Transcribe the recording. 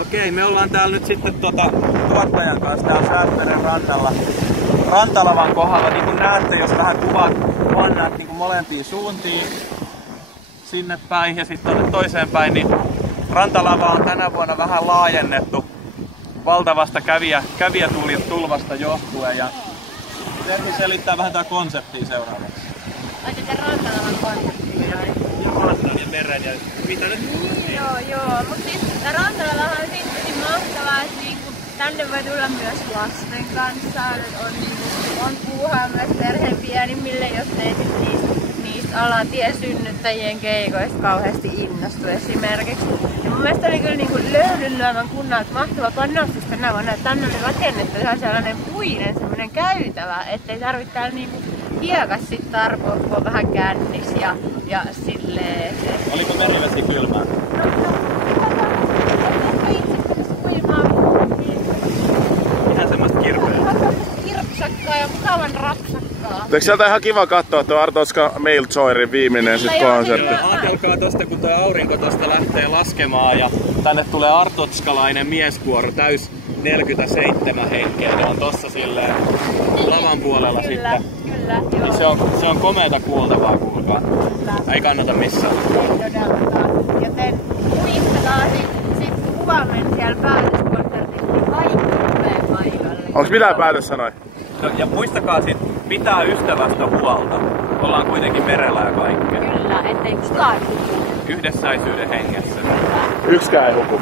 Okei, me ollaan täällä nyt sitten tuottajan kanssa täällä Sääsmeren rannalla. Rantalavan kohdalla, niin kuin näette, jos vähän kuvat pannaat niin kuin molempiin suuntiin sinne päin ja sitten tuonne toiseen päin, niin rantalava on tänä vuonna vähän laajennettu valtavasta kävijätulvasta johtuen. Ja Terhi selittää vähän tää konseptia seuraavaksi. Ai tätä rantalavan konseptia. Ja rannan ja meren ja mitä nyt? Joo, mutta siis tää rantalavahan on niin mahtavaa, että niinku, tänne voi tulla myös lasten kanssa. On puuhaa myös perheen pienimmille, jos ei niistä alatiesynnyttäjien keikoista kauheasti innostu esimerkiksi. Ja mun mielestä oli kyllä niinku löylynlyövän kunnalta mahtava panostus tänä vuonna, että tänne oli rakennettu sellainen puinen semmoinen käytävä, ettei tarvitse täällä niinku hiekas sit tarpoa, kun on vähän kännis ja silleen. Oliko merivesi kylmää? Ihan semmoista kirpeä. Kirpsakkaa ja mukavan rapsakkaa. Eikö sieltä ihan kiva katsoa tuo Artotska Mailjoirin viimeinen sit konsertti? Ajatelkaa tosta, kun tuo aurinko tosta lähtee laskemaan ja tänne tulee artotskalainen mieskuoro täys 47 henkeä. Ne on tossa silleen lavan puolella kyllä, sitten. Kyllä, joo. Se on komeata kuultavaa, kuulkaa. Kyllä. Ei kannata missään. Todellakaan. Joten muistakaa sit kuvaamme siellä päätöskonsertissa, niin kaikki tulee paikalle. Onks mitään päätössanoja? No, ja muistakaa sit pitää ystävästä huolta. Ollaan kuitenkin merellä ja kaikkea. Kyllä, ettei kukaan Yhdessäisyyden hengessä. Yksikään ei huku.